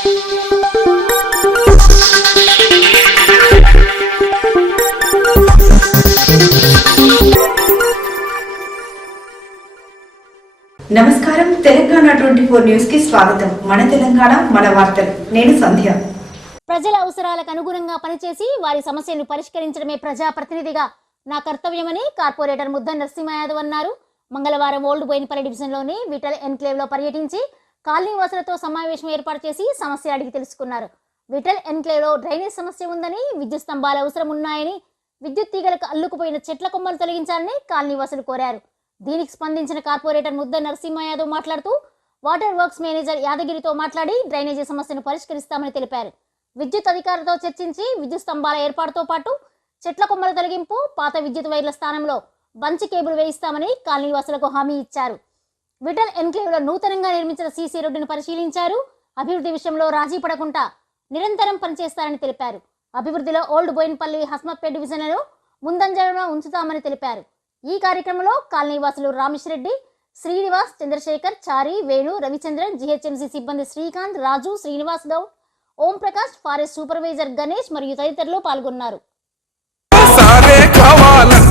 నమస్కారం. Telangana twenty four న్యూస్కి స్వాగతం. మన తెలంగాణ మన వార్తలు. నేను సంధ్య. ప్రజల అవసరాలకు అనుగుణంగా పనిచేసి వారి సమస్యలను పరిష్కరించడమే ప్రజాప్రతినిధిగా నా కర్తవ్యమని కార్పొరేటర్ ముద్ద నరసింహ యాదవ్ అన్నారు. మంగళవారం ఓల్డ్ బోయినపల్లి డివిజన్లోని విఠల్ ఎన్క్లేవ్లో పర్యటించి కాలనీవాసులతో సమావేశం ఏర్పాటు చేసి సమస్య అడిగి తెలుసుకున్నారు. విటల్ ఎన్క్లేవ్లో డ్రైనేజ్ సమస్య ఉందని విద్యుత్ స్తంభాలు అవసరం ఉన్నాయని విద్యుత్ తీగలకు అల్లుకుపోయిన చెట్ల కొమ్మలు తొలగించాలని కాలనీవాసులు కోరారు. దీనికి స్పందించిన కార్పొరేటర్ ముద్ద నరసింహ యాదవ్ మాట్లాడుతూ వాటర్ వర్క్స్ మేనేజర్ యాదగిరితో మాట్లాడి డ్రైనేజీ సమస్యను పరిష్కరిస్తామని తెలిపారు. విద్యుత్ అధికారులతో చర్చించి విద్యుత్ స్తంభాల ఏర్పాటుతో పాటు చెట్ల కొమ్మల తొలగింపు పాత విద్యుత్ వైర్ల స్థానంలో బంచి కేబుల్ వేయిస్తామని కాలనీవాసులకు హామీ ఇచ్చారు. విఠల్ ఎన్క్లేవ్లో నూతనంగా నిర్మించిన సీసీ రోడ్డును పరిశీలించారు. అభివృద్ధి విషయంలో రాజీ పడకుండా నిరంతరం పనిచేస్తారని తెలిపారు. అభివృద్ధిలో ఓల్డ్ బోయిన్పల్లి హస్మత్పేట్ డివిజన్లను ముందంజలో ఉంచుతామని తెలిపారు. ఈ కార్యక్రమంలో కాలనీవాసులు రామేశ్రెడ్డి శ్రీనివాస్ చంద్రశేఖర్ చారి వేణు రవిచంద్రన్ జిహెచ్ఎంసీ సిబ్బంది శ్రీకాంత్ రాజు శ్రీనివాస్ గౌడ్ ఓం ప్రకాష్ ఫారెస్ట్ సూపర్వైజర్ గణేష్ మరియు తదితరులు పాల్గొన్నారు.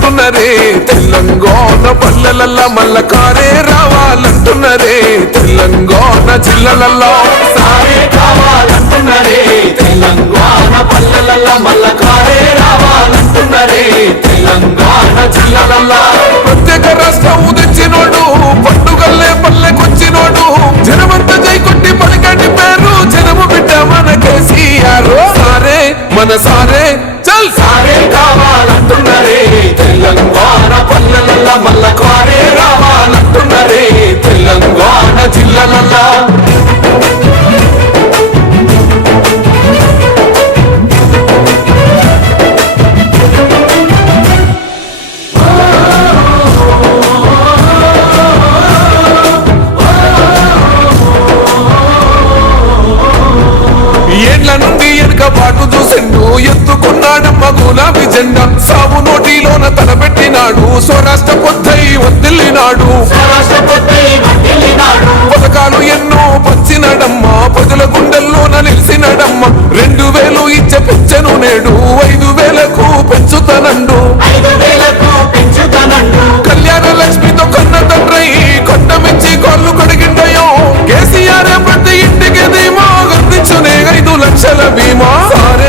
రావాలంటున్నరే తెలంగాణ పల్లెలల్ల మల్ల కారే రావాలంటున్నరే? తెలంగాణ జిల్లలల్లో సారే కావాలంటున్నరే? తెలంగాణ పల్లెలల్ల మల్ల కారే రావాలంటున్నరే? తెలంగాణ జిల్లలల్లో ప్రత్యేక రాష్ట్రం ఉదించినోడు పండుగల్లే పల్లెకొచ్చినోడు జనమంతా జై కొట్టి పలికండి పేరు జనము బిడ్డ మన కేసీఆర్. సారే మన జెండా సాగు నోటిలోన తలబెట్టినాడు స్వరాష్ట్ర పొద్దై వదిలినాడు పథకాలు ఎన్నో పంచినడమ్మ. ప్రజల గుండెల్లోన నిలిచినడమ్మ. రెండు వేలు ఇచ్చే పెంచెను నేడు ఐదు వేలకు పెంచుతానండు. కళ్యాణ లక్ష్మితో కన్న తండ్రి కొండ మించి కాళ్ళు కడిగిండయో. కేసీఆర్ ప్రతి ఇంటికి ధీమా అందించునే ఐదు లక్షల బీమా. సారే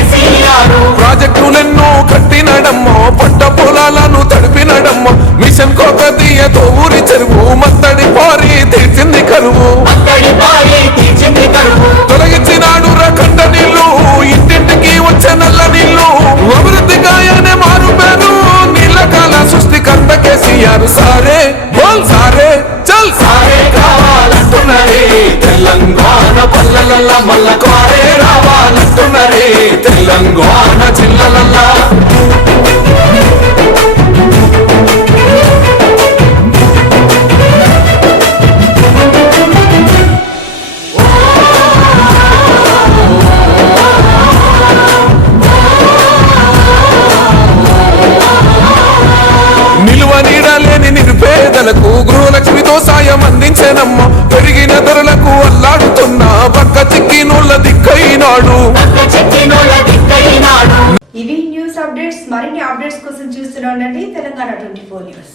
ప్రాజెక్టులెన్నో కట్టినడమ్మ పంట పొలాలను తడిపినడమ్మ మిషన్ కోక తీయతో ఊరి చెరువు మత్తడి పారి తీర్చింది కరువు. తొలగించినాడు రకండ నీళ్ళు ఇంటింటికి వచ్చే నల్ల నీళ్ళు అభివృద్ధి గాయనే మారు పేరు నీళ్ళ కాల సృష్టికర్త కేసీఆర్. సారే బోల్ సారే చల్ సారే. కావాలంటున్నరే తెలంగాణ పల్లెలల్ల మల్ల కారే రావాలంటున్నరే తెలంగాణ జిల్లలల్లా అందించనమ్మ పెరిగిన ధరలకు అల్లాడుతున్నా. పక్క చిక్కి చిక్కినోళ్ళ దిక్కైనాడు. ఇవి న్యూస్ అప్డేట్స్. మరిన్ని అప్డేట్స్ కోసం చూస్తూనే ఉండండి. Telangana twenty four news.